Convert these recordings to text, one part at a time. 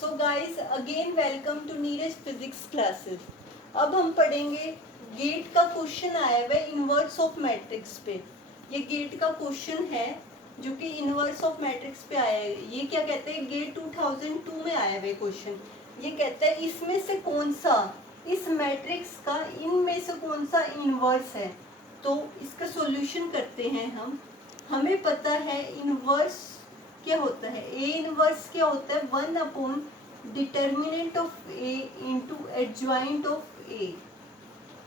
So guys again welcome to Neeraj physics classes. अब हम पढ़ेंगे गेट का क्वेश्चन आया हुआ है इनवर्स ऑफ मैट्रिक्स पे। ये गेट का क्वेश्चन है जो कि इनवर्स ऑफ मैट्रिक्स पे आया है। ये क्या कहते हैं, गेट 2002 में आया हुआ है क्वेश्चन। ये कहता है इसमें से कौन सा, इस मैट्रिक्स का इनमें से कौन सा इनवर्स है। तो इसका सॉल्यूशन करते हैं हम। हमें पता है इनवर्स क्या होता है, ए इनवर्स क्या होता है, 1 upon determinant of A into adjoint of A.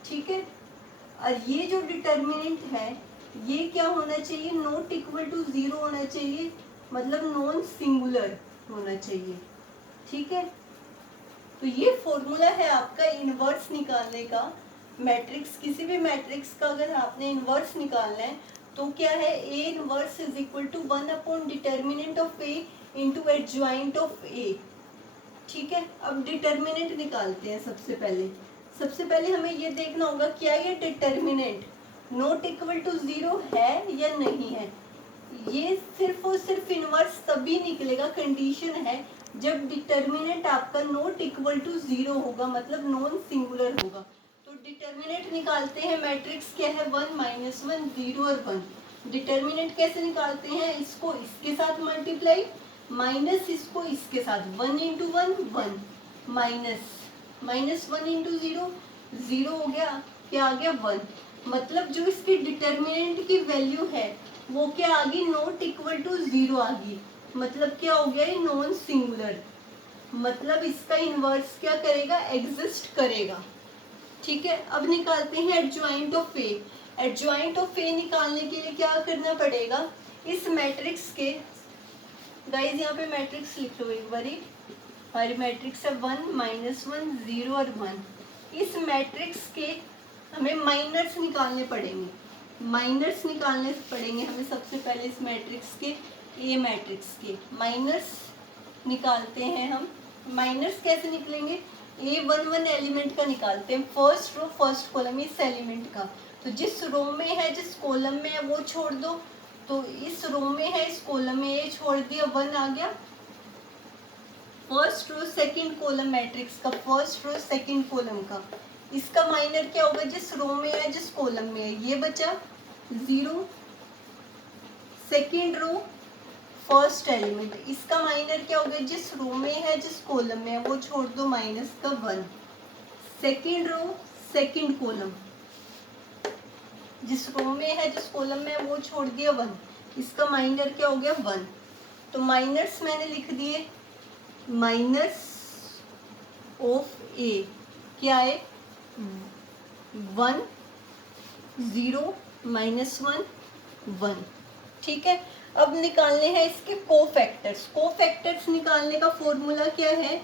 ठीक है, और ये जो डिटर्मिनेंट है ये क्या होना चाहिए, नॉट इक्वल टू 0 होना चाहिए, मतलब नॉन सिंगुलर होना चाहिए। ठीक है, तो ये फॉर्मूला है आपका इनवर्स निकालने का। मैट्रिक्स, किसी भी मैट्रिक्स का अगर आपने इनवर्स निकालना है तो क्या है, A inverse is equal to 1 upon determinant of A into adjoint of A. ठीक है, अब डिटर्मिनेंट निकालते हैं। सबसे पहले हमें ये देखना होगा क्या ये डिटर्मिनेंट नॉट इक्वल टू 0 है या नहीं है। ये सिर्फ और सिर्फ इनवर्स तभी निकलेगा, कंडीशन है जब डिटर्मिनेंट आपका नॉट इक्वल टू 0 होगा, मतलब नॉन सिंगुलर होगा। तो डिटर्मिनेंट निकालते हैं। मैट्रिक्स क्या है, 1 -1 0 और 1। डिटर्मिनेंट कैसे निकालते हैं, इसको इसके साथ मल्टीप्लाई माइनस इसको इसके साथ, 1 इंटू 1 1 माइनस 1 इंटू 0 0 हो गया, क्या आ गया 1। मतलब जो इसकी डिटर्मिनेंट की वैल्यू है वो क्या आ गई, नॉट इक्वल टू 0 आ गई। मतलब क्या हो गया, ये नॉन सिंगुलर, मतलब इसका इनवर्स क्या करेगा, एग्जिस्ट करेगा। ठीक है, अब निकालते हैं adjoint of A. Adjoint of A निकालने के लिए क्या करना पड़ेगा, इस मैट्रिक्स के, गाइस यहाँ पे मैट्रिक्स लिख लो एक बारी। हमारी मैट्रिक्स है 1 -1 0 और 1। इस मैट्रिक्स के हमें माइनर्स निकालने पड़ेंगे। माइनर्स निकालने पड़ेंगे हमें सबसे पहले इस मैट्रिक्स के, ए मैट्रिक्स के माइनर्स निकालते हैं हम। माइनर्स कैसे निकलेंगे, A11 एलिमेंट का निकालते हैं, फर्स्ट रो फर्स्ट कॉलम इस एलिमेंट का। तो जिस रो में है, जिस कॉलम में है वो छोड़ दो। तो इस रो में है, इस कॉलम में ए छोड़ दिया, 1 आ गया। First row second column matrix का, फर्स्ट रो सेकंड कॉलम का, इसका माइनर क्या होगा, जिस रो में है जिस कॉलम में है, ये बचा 0। सेकंड रो फर्स्ट एलिमेंट, इसका माइनर क्या होगा, जिस रो में है जिस कॉलम में है वो छोड़ दो, माइनस का 1। सेकंड रो सेकंड कॉलम, जिस रो में है जिस कॉलम में है वो छोड़ दिया 1, इसका माइनर क्या हो गया 1। तो माइनर्स मैंने लिख दिए, माइनस ऑफ ए क्या है, 1 0 -1 1। ठीक है, अब निकालने हैं इसके कोफैक्टर्स। कोफैक्टर्स निकालने का फॉर्मूला क्या है,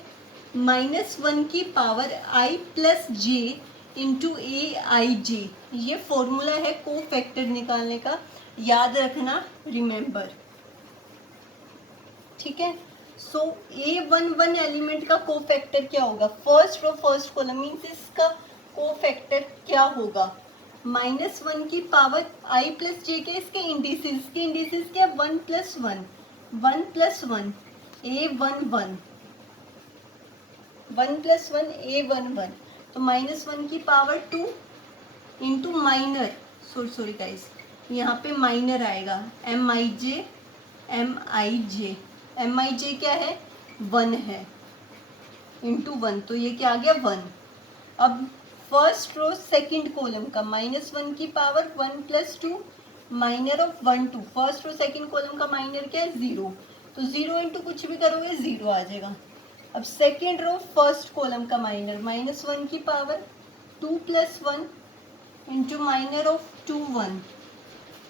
-1 की power i plus J into A I J. ये फॉर्मूला है कोफैक्टर निकालने का, याद रखना, रिमेंबर। ठीक है, सो A11 एलिमेंट का कोफैक्टर क्या होगा, first row first column means इसका कोफैक्टर क्या होगा, -1 की पावर i प्लस जे के, इसके इंडिसेस क्या, 1 + 1 1 + 1 A11 1 + 1 A11। तो -1 की power 2 into minor, sorry guys, यहाँ पे माइनर आएगा, MIJ MIJ MIJ क्या है, 1 है, इंटू 1, तो ये क्या आ गया 1। अब फर्स्ट रो सेकंड कॉलम का, -1 की power 1 + 2 minor of 1 2, first row second column का माइनर क्या है 0, तो 0 इंटू कुछ भी करोगे 0 आ जाएगा। अब सेकंड रो फर्स्ट कॉलम का माइनर, -1 की पावर 2 + 1 इंटू माइनर ऑफ 2 1,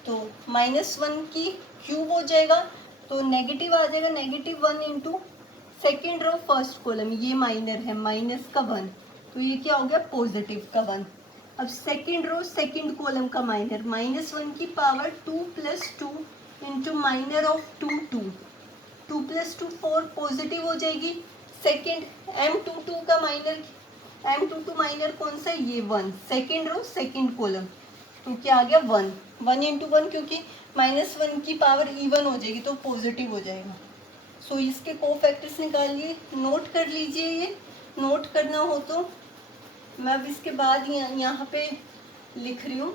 तो -1 की क्यूब हो जाएगा, तो नेगेटिव आ जाएगा, -1 into second row first column, ये माइनर है, माइनस का 1, तो ये क्या हो गया, पॉजिटिव का 1। अब सेकेंड रो सेकेंड कॉलम का माइनर, -1 की power 2 + 2 into minor of 2 2 2 + 2 4, positive हो जाएगी। सेकेंड M22 का माइनर, M22 माइनर कौन सा है, ये 1, सेकेंड रो सेकेंड कॉलम, तो क्या आ गया 1 1 इंटू 1, क्योंकि -1 की पावर इवन हो जाएगी तो पॉजिटिव हो जाएगा। सो इसके कोफैक्टर्स निकालिए, नोट कर लीजिए। ये नोट करना हो तो मैं अब इसके बाद यहाँ पे लिख रही हूँ।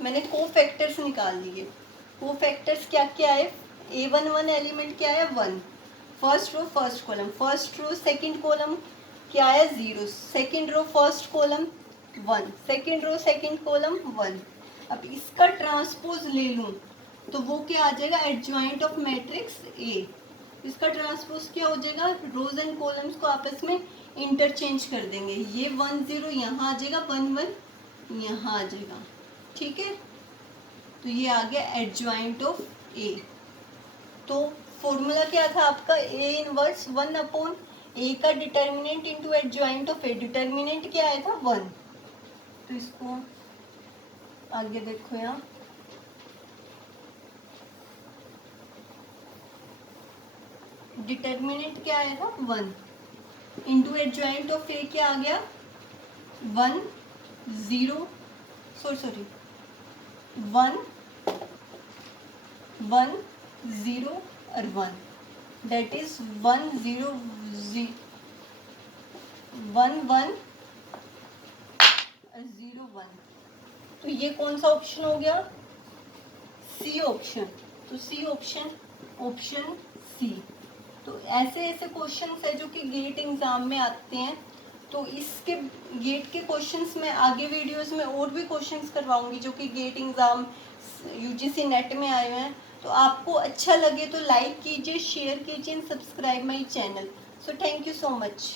मैंने कोफैक्टर्स निकाल लिए। कोफैक्टर्स क्या क्या है, A11 एलिमेंट क्या है 1, first row first column, first row second column क्या है 0, second row first column 1, second row second column 1। अब इसका ट्रांसपोज ले लूँ तो वो क्या आ जाएगा, एडजॉइंट ऑफ मैट्रिक्स ए। इसका ट्रांसपोज क्या हो जाएगा, रोज एंड कॉलम्स को आपस में इंटरचेंज कर देंगे। ये 1 0 यहाँ आ जाएगा, 1 1 यहाँ आ जाएगा, ठीक है। तो ये आ गया एडजॉइंट ऑफ ए। तो फॉर्मूला क्या था आपका, ए इनवर्स 1 ए का determinant into adjoint of A. Determinant क्या आया था 1। तो इसको आगे देखो यहाँ, डिटर्मिनेंट क्या आया था 1 इंटू एडजॉइंट ऑफ ए क्या आ गया 1 0 सॉरी 1 1 0 और 1, दैट इज 1 0 1 1 0 1। तो ये कौन सा ऑप्शन हो गया, सी ऑप्शन। तो सी ऑप्शन, ऑप्शन सी। तो ऐसे ऐसे क्वेश्चंस है जो कि गेट एग्जाम में आते हैं। तो इसके गेट के क्वेश्चंस में आगे वीडियोस में और भी क्वेश्चंस करवाऊंगी जो कि गेट एग्जाम यूजीसी नेट में आए हुए हैं। तो आपको अच्छा लगे तो लाइक कीजिए, शेयर कीजिए and subscribe my channel. So thank you so much.